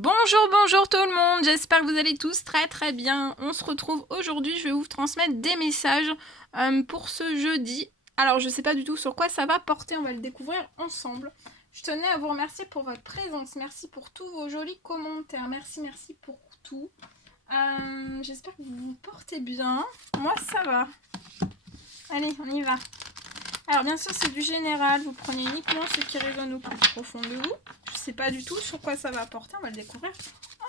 Bonjour, bonjour tout le monde, j'espère que vous allez tous très bien. On se retrouve aujourd'hui, je vais vous transmettre des messages pour ce jeudi. Alors je sais pas du tout sur quoi ça va porter, on va le découvrir ensemble. Je tenais à vous remercier pour votre présence, merci pour tous vos jolis commentaires, merci pour tout. J'espère que vous vous portez bien, moi ça va. Allez, on y va. Alors bien sûr c'est du général, vous prenez uniquement ce qui résonne au plus profond de vous. Je sais pas du tout sur quoi ça va porter, on va le découvrir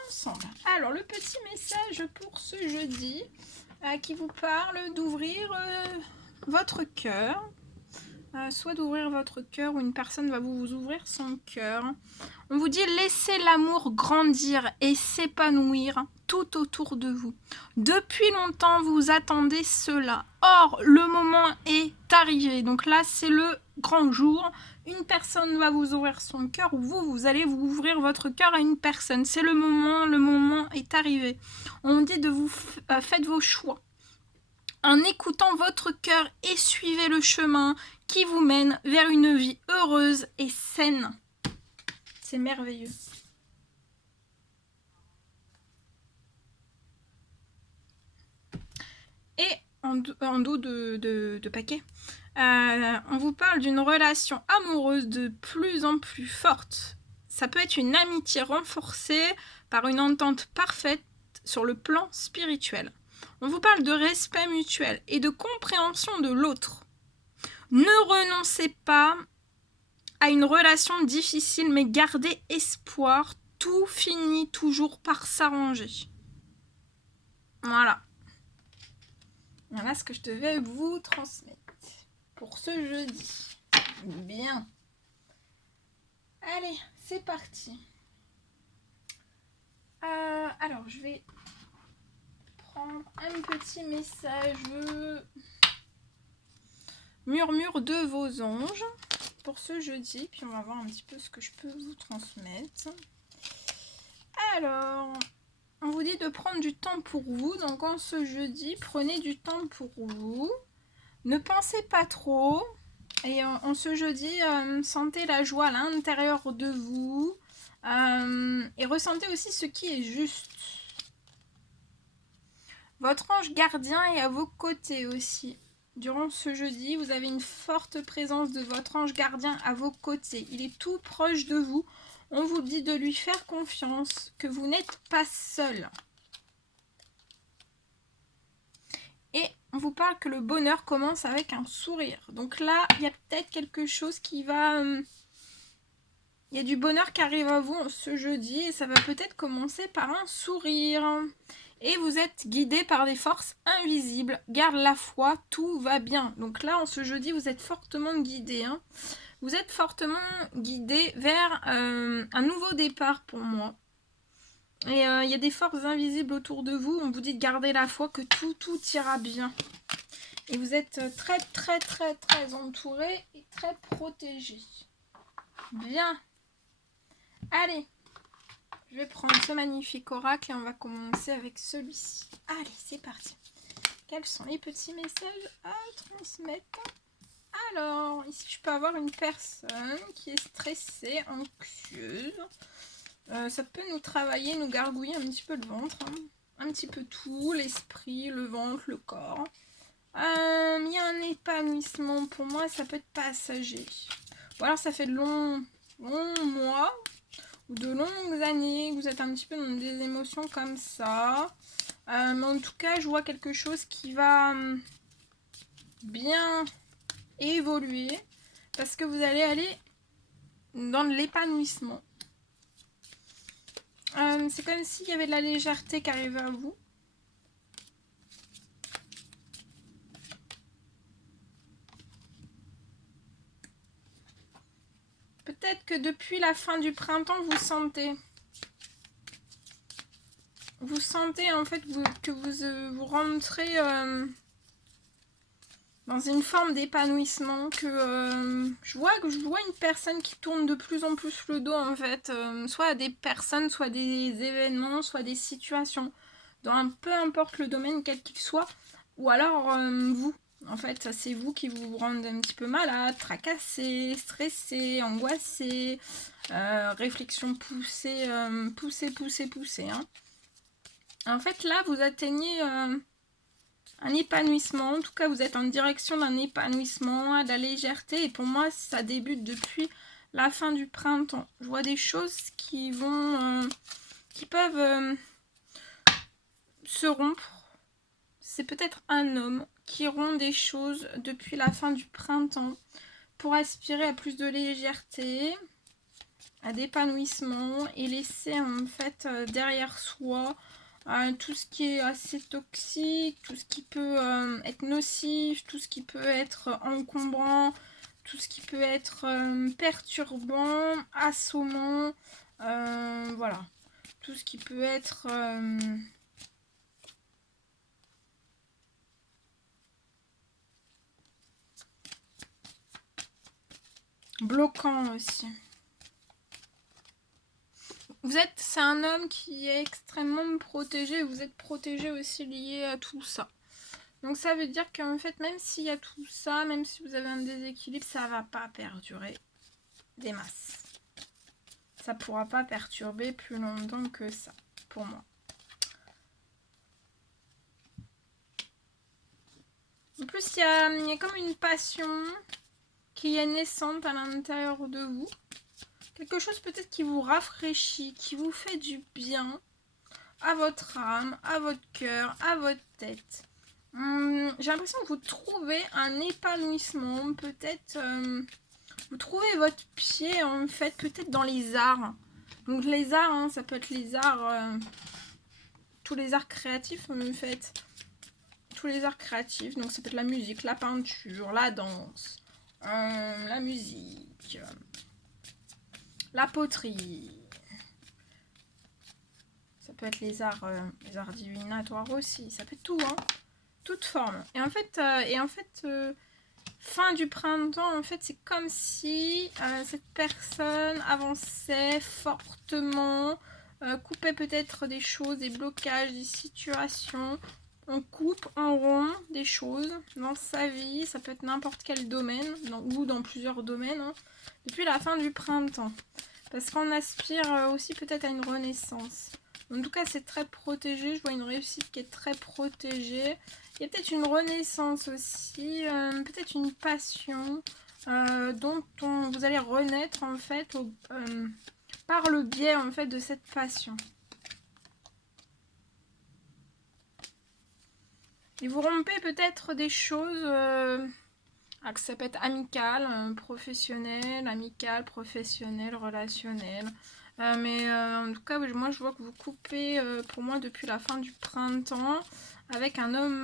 ensemble. Alors le petit message pour ce jeudi qui vous parle d'ouvrir votre cœur. Soit d'ouvrir votre cœur ou une personne va vous ouvrir son cœur. On vous dit laissez l'amour grandir et s'épanouir tout autour de vous. Depuis longtemps vous attendez cela. Or le moment est arrivé. Donc là c'est le grand jour. Une personne va vous ouvrir son cœur ou vous allez vous ouvrir votre cœur à une personne. C'est le moment est arrivé. On dit de vous faites vos choix. En écoutant votre cœur et suivez le chemin qui vous mène vers une vie heureuse et saine. C'est merveilleux. Et en dos de paquet, on vous parle d'une relation amoureuse de plus en plus forte. Ça peut être une amitié renforcée par une entente parfaite sur le plan spirituel. On vous parle de respect mutuel et de compréhension de l'autre. Ne renoncez pas à une relation difficile, mais gardez espoir. Tout finit toujours par s'arranger. Voilà. Voilà ce que je devais vous transmettre pour ce jeudi. Bien. Allez, c'est parti. Alors, je vais prendre un petit message murmure de vos anges pour ce jeudi. Puis on va voir un petit peu ce que je peux vous transmettre. Alors, on vous dit de prendre du temps pour vous. Donc en ce jeudi, prenez du temps pour vous. Ne pensez pas trop. Et en ce jeudi, sentez la joie à l'intérieur de vous. Et ressentez aussi ce qui est juste. Votre ange gardien est à vos côtés aussi. Durant ce jeudi, vous avez une forte présence de votre ange gardien à vos côtés. Il est tout proche de vous. On vous dit de lui faire confiance, que vous n'êtes pas seul. Et on vous parle que le bonheur commence avec un sourire. Donc là, il y a peut-être quelque chose qui va... il y a du bonheur qui arrive à vous ce jeudi et ça va peut-être commencer par un sourire. Et vous êtes guidé par des forces invisibles. Garde la foi, tout va bien. Donc là, en ce jeudi, vous êtes fortement guidé. Vous êtes fortement guidé vers un nouveau départ pour moi. Et il y a des forces invisibles autour de vous. On vous dit de garder la foi, que tout ira bien. Et vous êtes très entouré et très protégé. Bien. Allez. Je vais prendre ce magnifique oracle et on va commencer avec celui-ci. Allez, c'est parti. Quels sont les petits messages à transmettre? Alors, ici, je peux avoir une personne qui est stressée, anxieuse. Ça peut nous travailler, nous gargouiller un petit peu le ventre. Un petit peu tout, l'esprit, le ventre, le corps. Il y a un épanouissement pour moi, ça peut être passager. Ou alors ça fait de longs mois ou de longues années, vous êtes un petit peu dans des émotions comme ça. Mais en tout cas, je vois quelque chose qui va bien évoluer parce que vous allez aller dans de l'épanouissement. C'est comme s'il y avait de la légèreté qui arrivait à vous. Peut-être que depuis la fin du printemps, vous sentez en fait que vous rentrez dans une forme d'épanouissement, que je vois une personne qui tourne de plus en plus le dos en fait, soit à des personnes, soit des événements, soit des situations, dans peu importe le domaine quel qu'il soit, ou alors vous. En fait, ça c'est vous qui vous rendez un petit peu malade, tracassé, stressé, angoissé, réflexion poussée, poussée. Hein. En fait, là, vous atteignez un épanouissement. En tout cas, vous êtes en direction d'un épanouissement, de la légèreté. Et pour moi, ça débute depuis la fin du printemps. Je vois des choses qui vont, qui peuvent se rompre. C'est peut-être un homme qui rompt des choses depuis la fin du printemps pour aspirer à plus de légèreté, à d'épanouissement et laisser en fait derrière soi tout ce qui est assez toxique, tout ce qui peut être nocif, tout ce qui peut être encombrant, tout ce qui peut être perturbant, assommant, voilà, tout ce qui peut être bloquant aussi. C'est un homme qui est extrêmement protégé, vous êtes protégé aussi lié à tout ça. Donc ça veut dire qu'en fait, même s'il y a tout ça, même si vous avez un déséquilibre, ça va pas perdurer des masses. Ça pourra pas perturber plus longtemps que ça, pour moi. En plus, il y a comme une passion qui est naissante à l'intérieur de vous. Quelque chose peut-être qui vous rafraîchit, qui vous fait du bien à votre âme, à votre cœur, à votre tête. J'ai l'impression que vous trouvez un épanouissement, peut-être vous trouvez votre pied en fait, peut-être dans les arts. Donc les arts, hein, ça peut être les arts, tous les arts créatifs en fait. Tous les arts créatifs, donc ça peut être la musique, la peinture, la danse, la musique, la poterie. Ça peut être les arts divinatoires aussi, ça peut être tout, hein, toute forme. Et en fait, fin du printemps, en fait, c'est comme si cette personne avançait fortement, coupait peut-être des choses, des blocages, des situations. On coupe, on rompt des choses dans sa vie, ça peut être n'importe quel domaine, ou dans plusieurs domaines, hein, depuis la fin du printemps. Parce qu'on aspire aussi peut-être à une renaissance. En tout cas, c'est très protégé, je vois une réussite qui est très protégée. Il y a peut-être une renaissance aussi, peut-être une passion dont vous allez renaître en fait par le biais en fait de cette passion. Et vous rompez peut-être des choses, que ça peut être amical, professionnel, relationnel. Mais en tout cas, moi je vois que vous coupez pour moi depuis la fin du printemps avec un homme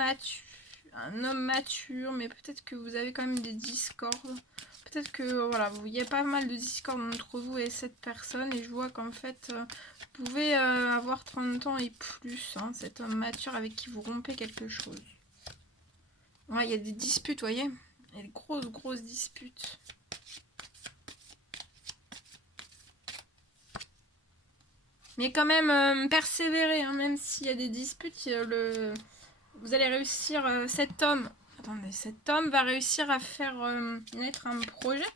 mature, mais peut-être que vous avez quand même des discordes. Peut-être que voilà, il y a pas mal de discordes entre vous et cette personne, et je vois qu'en fait vous pouvez avoir 30 ans et plus, hein, cet homme mature avec qui vous rompez quelque chose. Ouais, il y a des disputes, vous voyez, il y a des grosses disputes. Mais quand même, persévérer, hein, même s'il y a des disputes, vous allez réussir, cet homme va réussir à faire naître un projet.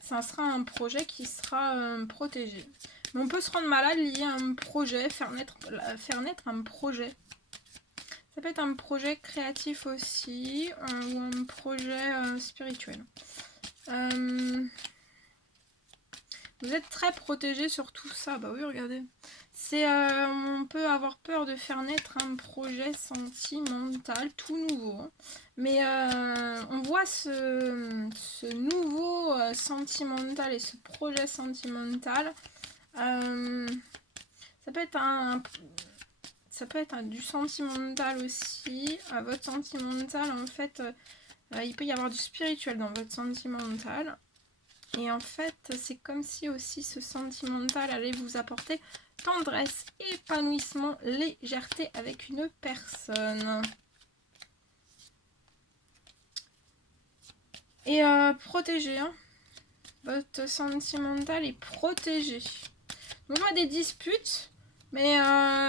Ça sera un projet qui sera protégé. Mais on peut se rendre malade lié à un projet, faire naître un projet. Ça peut être un projet créatif aussi, ou un projet spirituel. Vous êtes très protégé sur tout ça. Bah oui, regardez. On peut avoir peur de faire naître un projet sentimental tout nouveau. Hein. Mais on voit ce nouveau sentimental et ce projet sentimental. Ça peut être du sentimental aussi. Votre sentimental, en fait, il peut y avoir du spirituel dans votre sentimental. Et en fait, c'est comme si aussi ce sentimental allait vous apporter tendresse, épanouissement, légèreté avec une personne. Et protégé, hein. Votre sentimental est protégé. On voit des disputes, mais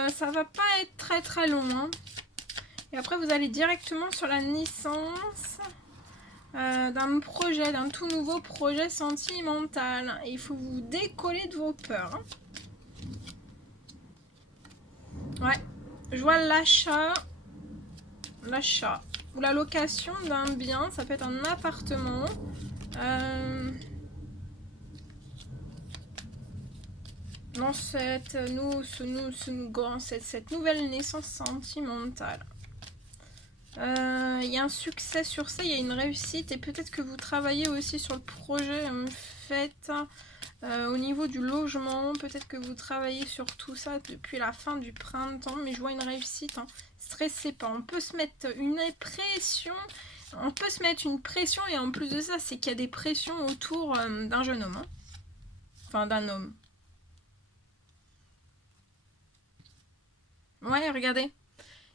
ça va pas être très long, hein. Et après, vous allez directement sur la naissance d'un projet, d'un tout nouveau projet sentimental. Et il faut vous décoller de vos peurs. Hein. Ouais, je vois l'achat ou la location d'un bien. Ça peut être un appartement. Dans cette nouvelle naissance sentimentale. Il y a un succès sur ça, il y a une réussite et peut-être que vous travaillez aussi sur le projet en fait au niveau du logement, peut-être que vous travaillez sur tout ça depuis la fin du printemps, mais je vois une réussite, hein. Stressez pas, on peut se mettre une pression, et en plus de ça, c'est qu'il y a des pressions autour d'un jeune homme, hein. Enfin d'un homme. Ouais, regardez.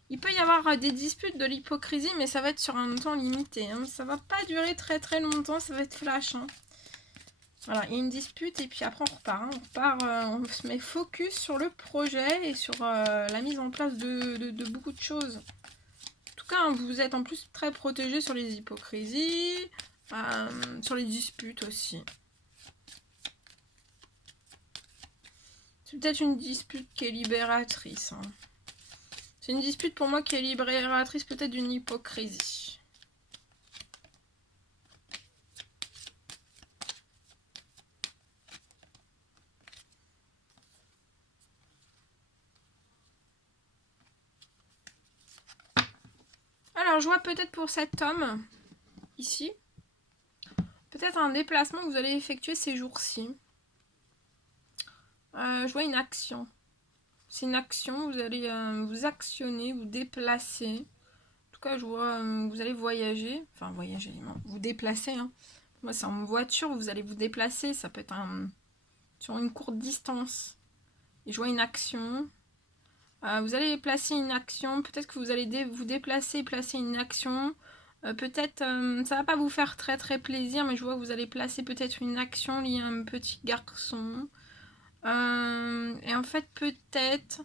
Il peut y avoir des disputes, de l'hypocrisie, mais ça va être sur un temps limité. Hein. Ça va pas durer très très longtemps, ça va être flash. Hein. Voilà, il y a une dispute et puis après on repart. Hein. On se met focus sur le projet et sur la mise en place de beaucoup de choses. En tout cas, vous êtes en plus très protégé sur les hypocrisies, sur les disputes aussi. C'est peut-être une dispute qui est libératrice. Hein. C'est une dispute pour moi qui est libératrice peut-être d'une hypocrisie. Alors, je vois peut-être pour cet homme, ici, peut-être un déplacement que vous allez effectuer ces jours-ci. Je vois une action. C'est une action, vous allez vous actionner, vous déplacer. En tout cas, je vois vous allez voyager. Enfin, voyager, non, vous déplacer. Hein. Moi, c'est en voiture, vous allez vous déplacer. Ça peut être sur une courte distance. Et je vois une action. Vous allez placer une action. Peut-être que vous allez vous déplacer, placer une action. Peut-être, ça va pas vous faire très très plaisir, mais je vois que vous allez placer peut-être une action liée à un petit garçon. Et en fait, peut-être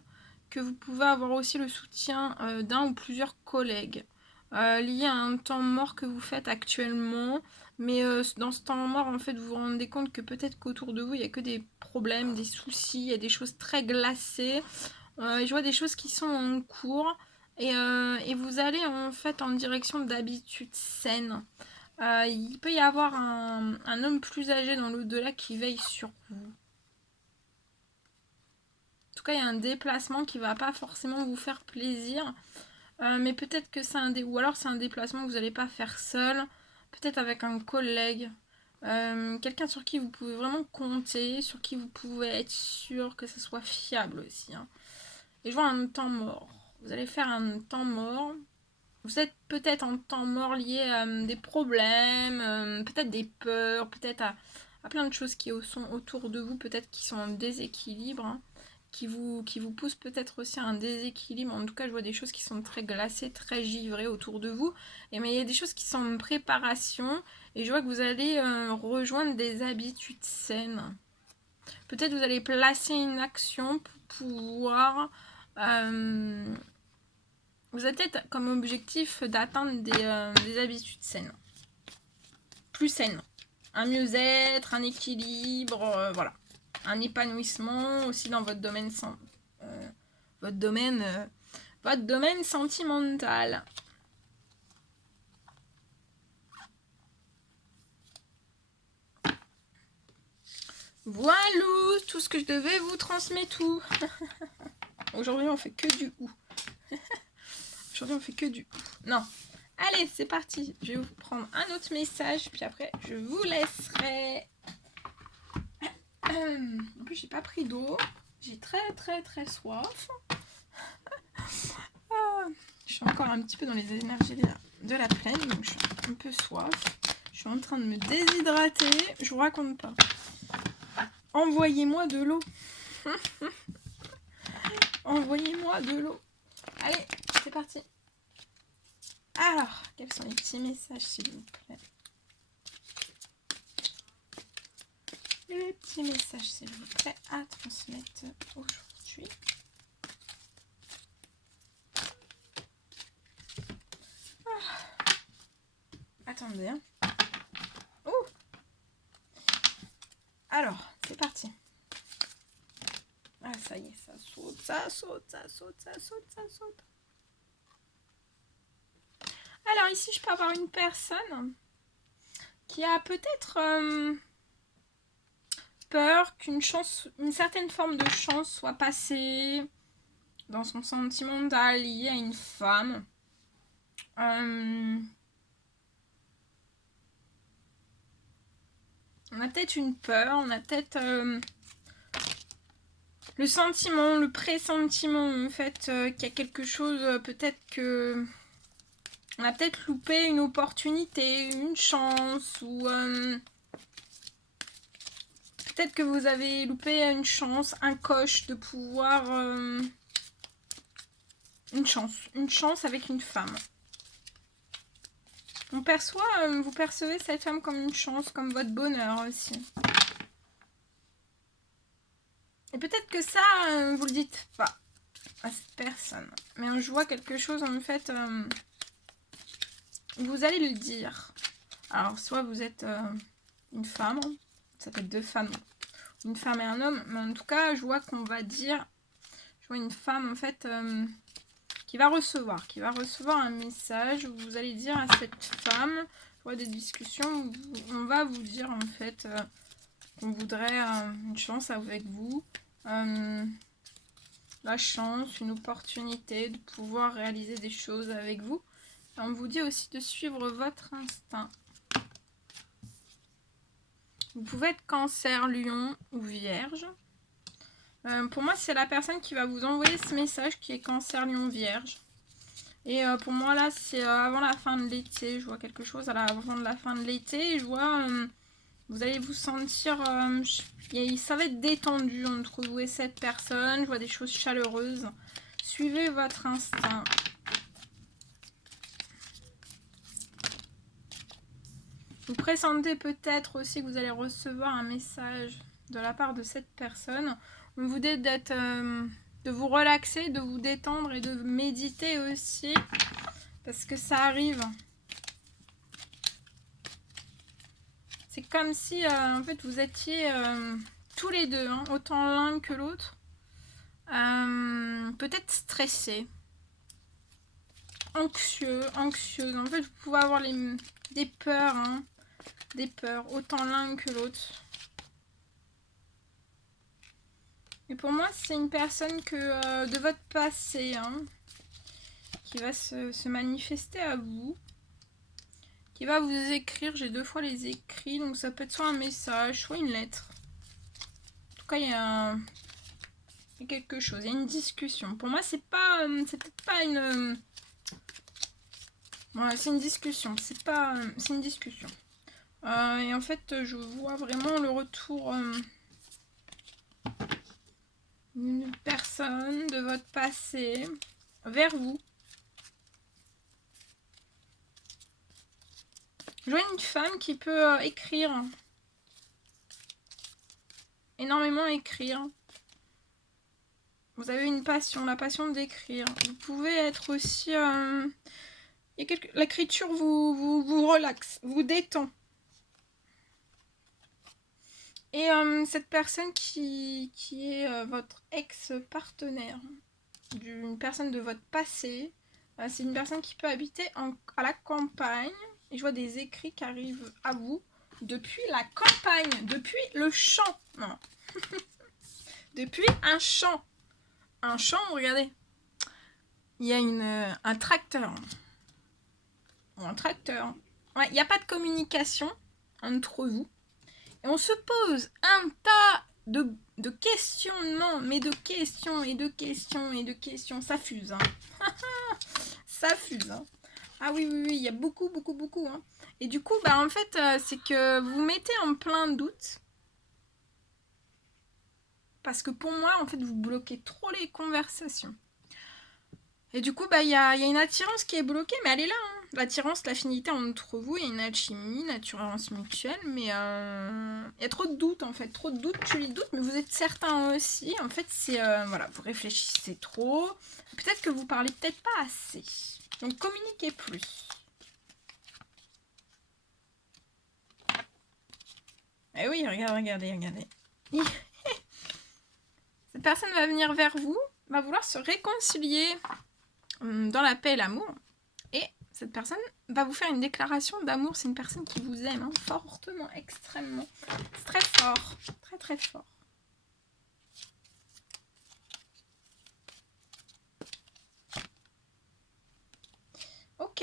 que vous pouvez avoir aussi le soutien d'un ou plusieurs collègues liés à un temps mort que vous faites actuellement. Mais dans ce temps mort, en fait, vous vous rendez compte que peut-être qu'autour de vous, il n'y a que des problèmes, des soucis, il y a des choses très glacées. Je vois des choses qui sont en cours. Et vous allez en fait en direction d'habitudes saines. Il peut y avoir un homme plus âgé dans l'au-delà qui veille sur vous. En tout cas, il y a un déplacement qui va pas forcément vous faire plaisir. Mais peut-être que c'est ou alors c'est un déplacement que vous n'allez pas faire seul. Peut-être avec un collègue. Quelqu'un sur qui vous pouvez vraiment compter. Sur qui vous pouvez être sûr que ce soit fiable aussi. Hein. Et je vois un temps mort. Vous allez faire un temps mort. Vous êtes peut-être en temps mort lié à des problèmes. Peut-être des peurs. Peut-être à plein de choses qui sont autour de vous. Peut-être qui sont en déséquilibre. Hein. Qui vous pousse peut-être aussi à un déséquilibre. En tout cas, je vois des choses qui sont très glacées, très givrées autour de vous. Mais il y a des choses qui sont en préparation. Et je vois que vous allez rejoindre des habitudes saines. Peut-être vous allez placer une action pour pouvoir... vous avez peut-être comme objectif d'atteindre des habitudes saines. Plus saines. Un mieux-être, un équilibre, voilà. Un épanouissement aussi dans votre domaine votre domaine sentimental. Voilà tout ce que je devais vous transmettre tout. Aujourd'hui on fait que du ou. Aujourd'hui on fait que du ou. Non. Allez, c'est parti. Je vais vous prendre un autre message, puis après je vous laisserai. En plus j'ai pas pris d'eau. J'ai très très très soif. Je suis encore un petit peu dans les énergies de la plaine, donc je suis un peu soif. Je suis en train de me déshydrater. Je vous raconte pas. Envoyez-moi de l'eau. Envoyez-moi de l'eau. Allez, c'est parti. Alors, quels sont les petits messages, s'il vous plaît? Les petits messages, s'il vous plaît, à transmettre aujourd'hui. attendez. Hein. Ouh. Alors, c'est parti. Ah, ça y est, ça saute, ça saute, ça saute, ça saute, ça saute. Alors ici, je peux avoir une personne qui a peut-être peur qu'une chance, une certaine forme de chance soit passée dans son sentimental lié à une femme. On a peut-être une peur, on a peut-être le sentiment, le pressentiment en fait qu'il y a quelque chose, peut-être que on a peut-être loupé une opportunité, une chance ou peut-être que vous avez loupé une chance, un coche de pouvoir une chance avec une femme. On perçoit, vous percevez cette femme comme une chance, comme votre bonheur aussi. Et peut-être que ça, vous le dites pas à cette personne. Mais je vois quelque chose, en fait, vous allez le dire. Alors, soit vous êtes une femme, ça peut être deux femmes, une femme et un homme, mais en tout cas, je vois qu'on va dire, je vois une femme, en fait, qui va recevoir un message où vous allez dire à cette femme, je vois des discussions où on va vous dire, en fait, qu'on voudrait une chance avec vous, la chance, une opportunité de pouvoir réaliser des choses avec vous. Et on vous dit aussi de suivre votre instinct. Vous pouvez être Cancer, Lion ou Vierge. Pour moi, c'est la personne qui va vous envoyer ce message qui est Cancer, Lion, Vierge. Et pour moi, là, c'est avant la fin de l'été. Je vois quelque chose avant de la fin de l'été. Et je vois... vous allez vous sentir... ça va être détendu entre vous et cette personne. Je vois des choses chaleureuses. Suivez votre instinct. Vous pressentez peut-être aussi que vous allez recevoir un message de la part de cette personne. On vous dit d'être... de vous relaxer, de vous détendre et de méditer aussi. Parce que ça arrive. C'est comme si, en fait, vous étiez tous les deux, hein, autant l'un que l'autre, peut-être stressés, anxieux. En fait, vous pouvez avoir des peurs, hein, autant l'un que l'autre. Et pour moi, c'est une personne de votre passé, hein, qui va se manifester à vous, qui va vous écrire. J'ai 2 fois les écrits, donc ça peut être soit un message, soit une lettre. En tout cas, il y a quelque chose, il y a une discussion. Pour moi, c'est peut-être pas une... ouais, c'est une discussion, c'est une discussion. Et en fait, je vois vraiment le retour d'une personne de votre passé vers vous. Je vois une femme qui peut écrire. Énormément écrire. Vous avez une passion, la passion d'écrire. Vous pouvez être aussi... l'écriture vous relaxe, vous détend. Et cette personne qui est votre ex-partenaire, d'une personne de votre passé, c'est une personne qui peut habiter à la campagne. Et je vois des écrits qui arrivent à vous depuis la campagne, depuis le champ. Non. Depuis un champ. Un champ, regardez. Il y a un tracteur. Ou un tracteur. Ouais, il n'y a pas de communication entre vous. Et on se pose un tas de questionnements, mais de questions et de questions et de questions. Ça fuse, hein. Ça fuse, hein. Ah oui, il y a beaucoup, hein. Et du coup, en fait, c'est que vous mettez en plein doute. Parce que pour moi, en fait, vous bloquez trop les conversations. Et du coup, il y a une attirance qui est bloquée, mais elle est là, hein. L'attirance, l'affinité entre vous, il y a une alchimie, une attirance mutuelle, mais il y a trop de doutes, en fait. Trop de doutes, tu les doutes, mais vous êtes certain aussi. En fait, c'est... voilà, vous réfléchissez trop. Peut-être que vous parlez peut-être pas assez. Donc, communiquez plus. Eh oui, regardez. Cette personne va venir vers vous, va vouloir se réconcilier dans la paix et l'amour. Et cette personne va vous faire une déclaration d'amour. C'est une personne qui vous aime, hein, fortement, extrêmement. C'est très fort, très fort. Ok.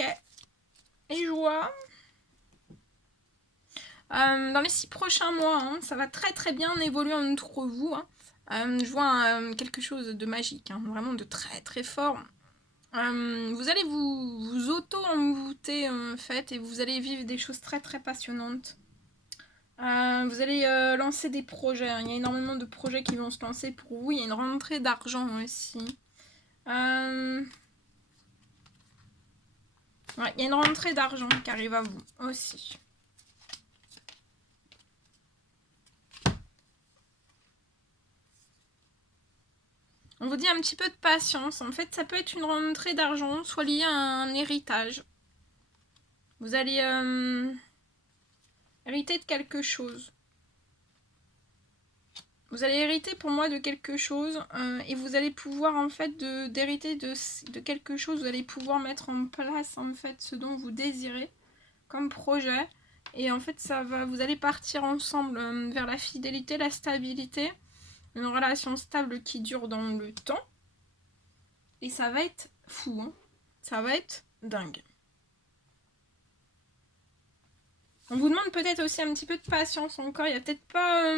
Et je vois... dans les 6 prochains mois, hein, ça va très bien évoluer entre vous. Hein. Je vois quelque chose de magique, hein, vraiment de très fort. Vous allez vous auto-envoûter en fait, et vous allez vivre des choses très passionnantes. Vous allez lancer des projets. Hein. Il y a énormément de projets qui vont se lancer pour vous. Il y a une rentrée d'argent aussi. Ouais, il y a une rentrée d'argent qui arrive à vous aussi. On vous dit un petit peu de patience. En fait, ça peut être une rentrée d'argent, soit liée à un héritage. Vous allez hériter de quelque chose. Vous allez hériter pour moi de quelque chose et vous allez pouvoir en fait d'hériter de quelque chose. Vous allez pouvoir mettre en place en fait ce dont vous désirez comme projet. Et en fait, vous allez partir ensemble vers la fidélité, la stabilité. Une relation stable qui dure dans le temps. Et ça va être fou, hein. Ça va être dingue. On vous demande peut-être aussi un petit peu de patience encore. Il n'y a peut-être pas...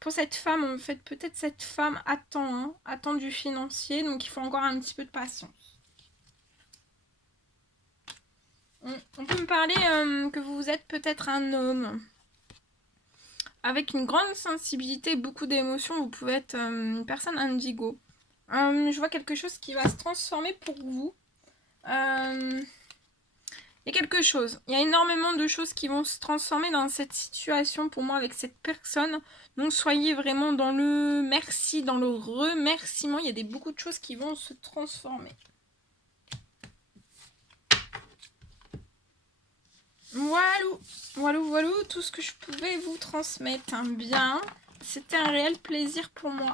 pour cette femme, en fait, peut-être cette femme attend du financier. Donc il faut encore un petit peu de patience. On peut me parler que vous êtes peut-être un homme. Avec une grande sensibilité, beaucoup d'émotions. Vous pouvez être une personne indigo. Je vois quelque chose qui va se transformer pour vous. Il y a quelque chose. Il y a énormément de choses qui vont se transformer dans cette situation pour moi avec cette personne. Donc soyez vraiment dans le merci, dans le remerciement. Il y a beaucoup de choses qui vont se transformer. Voilà, tout ce que je pouvais vous transmettre. Hein. Bien, c'était un réel plaisir pour moi.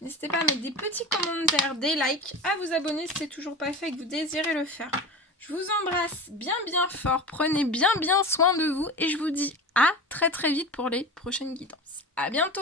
N'hésitez pas à mettre des petits commentaires, des likes, à vous abonner si ce n'est toujours pas fait et que vous désirez le faire. Je vous embrasse bien fort, prenez bien soin de vous et je vous dis à très vite pour les prochaines guidances. À bientôt!